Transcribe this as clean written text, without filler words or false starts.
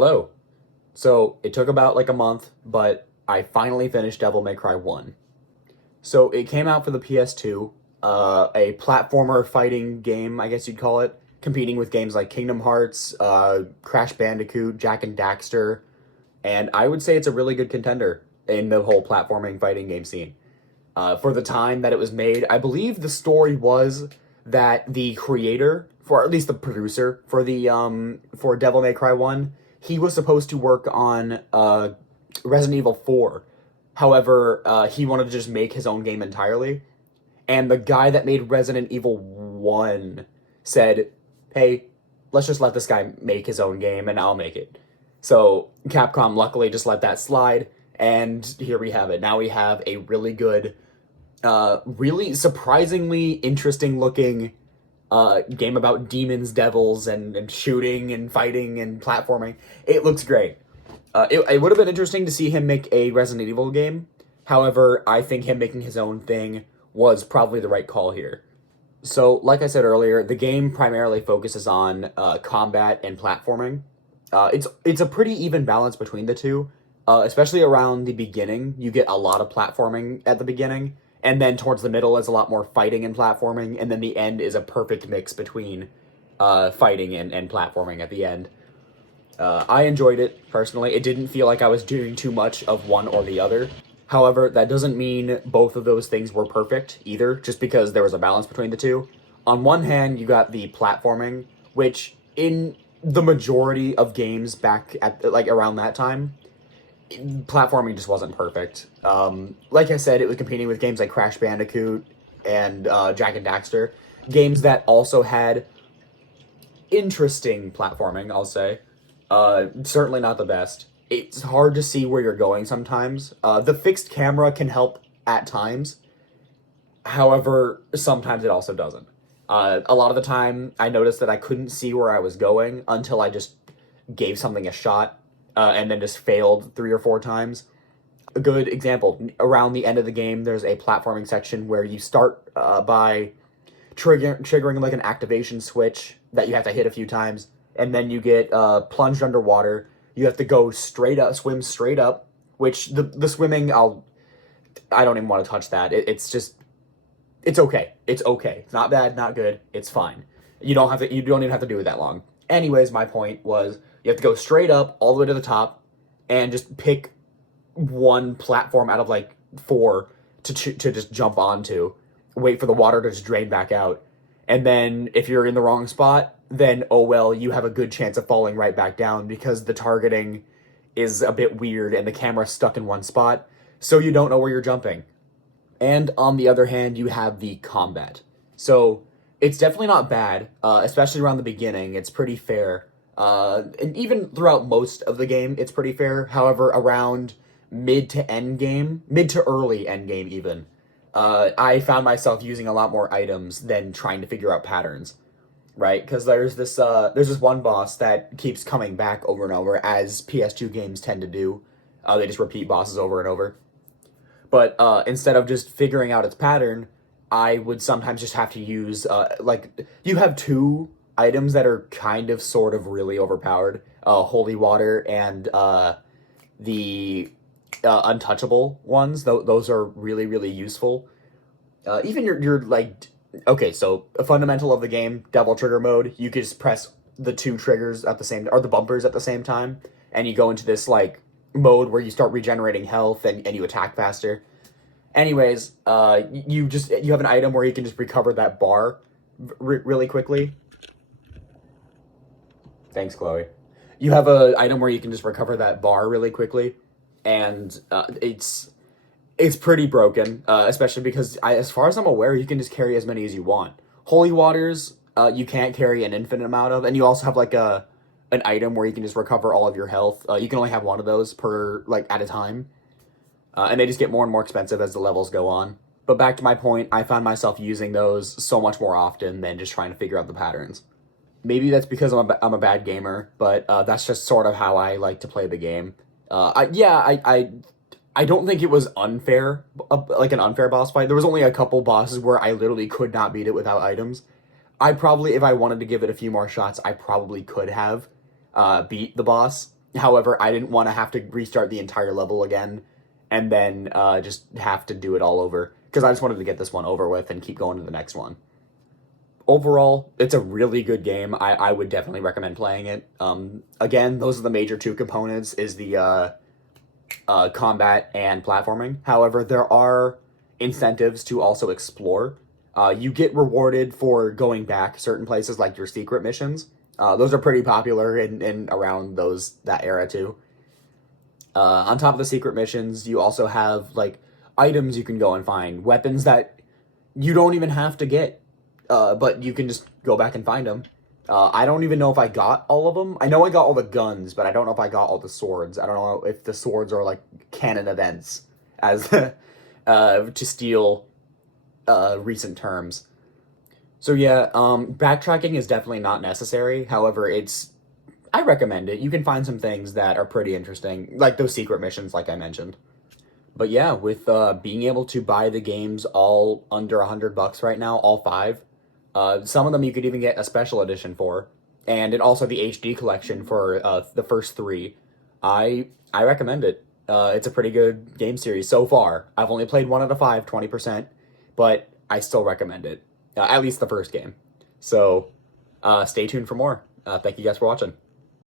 Hello. So it took about like a month, but I finally finished Devil May Cry 1. So it came out for the PS2, a platformer fighting game, I guess you'd call it, competing with games like Kingdom Hearts, Crash Bandicoot, Jack and Daxter, and I would say it's a really good contender in the whole platforming fighting game scene. For the time that it was made, I believe the story was that the creator, for at least the producer for Devil May Cry 1, he was supposed to work on Resident Evil 4. However, he wanted to just make his own game entirely. And the guy that made Resident Evil 1 said, "Hey, let's just let this guy make his own game and I'll make it." So Capcom luckily just let that slide, and here we have it. Now we have a really good, really surprisingly interesting looking game about demons, devils, and shooting and fighting and platforming. It looks great. It would have been interesting to see him make a Resident Evil game. However, I think him making his own thing was probably the right call here. So, like I said earlier, the game primarily focuses on combat and platforming. It's a pretty even balance between the two, especially around the beginning. You get a lot of platforming at the beginning, and then towards the middle is a lot more fighting and platforming, and then the end is a perfect mix between fighting and platforming at the end. I enjoyed it personally. It didn't feel like I was doing too much of one or the other. However, that doesn't mean both of those things were perfect either, just because there was a balance between the two. On one hand, you got the platforming, which in the majority of games back at like around that time, platforming just wasn't perfect. Like I said, it was competing with games like Crash Bandicoot and Jack and Daxter, games that also had interesting platforming, I'll say. Certainly not the best. It's hard to see where you're going sometimes. The fixed camera can help at times. However, sometimes it also doesn't. A lot of the time, I noticed that I couldn't see where I was going until I just gave something a shot, and then just failed 3 or 4 times. A good example, around the end of the game, there's a platforming section where you start by triggering like an activation switch that you have to hit a few times, and then you get plunged underwater. You have to go straight up, swim straight up, which the swimming, I don't even want to touch that. It's just, it's okay. It's okay. It's not bad, not good. It's fine. You don't even have to do it that long. Anyways, my point was you have to go straight up all the way to the top and just pick one platform out of like four to just jump onto, wait for the water to just drain back out. And then if you're in the wrong spot, then oh well, you have a good chance of falling right back down because the targeting is a bit weird and the camera's stuck in one spot, so you don't know where you're jumping. And on the other hand, you have the combat. So it's definitely not bad, especially around the beginning. It's pretty fair. And even throughout most of the game, it's pretty fair. However, around mid to early end game even, I found myself using a lot more items than trying to figure out patterns, right? Because there's this one boss that keeps coming back over and over, as PS2 games tend to do. They just repeat bosses over and over. But instead of just figuring out its pattern, I would sometimes just have to use like you have two items that are kind of sort of really overpowered: holy water and the untouchable ones. Those are really really useful. Even your like okay, so a fundamental of the game, double trigger mode. You could just press the two triggers at the same, or the bumpers at the same time, and you go into this like mode where you start regenerating health and you attack faster. Anyways, you have an item where you can just recover that bar really quickly. Thanks, Chloe. You have a item where you can just recover that bar really quickly, and it's pretty broken, especially because as far as I'm aware, you can just carry as many as you want. Holy waters, you can't carry an infinite amount of, and you also have like an item where you can just recover all of your health. You can only have one of those per like at a time, and they just get more and more expensive as the levels go on. But back to my point, I found myself using those so much more often than just trying to figure out the patterns. Maybe that's because I'm a bad gamer, but that's just sort of how I like to play the game. I don't think it was unfair, like an unfair boss fight. There was only a couple bosses where I literally could not beat it without items. I probably, if I wanted to give it a few more shots, I probably could have beat the boss. However, I didn't want to have to restart the entire level again and then just have to do it all over because I just wanted to get this one over with and keep going to the next one. Overall, it's a really good game. I would definitely recommend playing it. Again, those are the major two components, is the combat and platforming. However, there are incentives to also explore. You get rewarded for going back certain places, like your secret missions. Those are pretty popular in around that era too. On top of the secret missions, you also have like items you can go and find, weapons that you don't even have to get, but you can just go back and find them. I don't even know if I got all of them. I know I got all the guns, but I don't know if I got all the swords. I don't know if the swords are like canon events, as to steal recent terms. So yeah, backtracking is definitely not necessary. However, I recommend it. You can find some things that are pretty interesting, like those secret missions, like I mentioned. But yeah, with being able to buy the games all under $100 right now, all five, some of them you could even get a special edition for, and it also the HD collection for the first three. I recommend it. It's a pretty good game series so far. I've only played 1 out of 5, 20%, but I still recommend it. At least the first game. So stay tuned for more. Thank you guys for watching.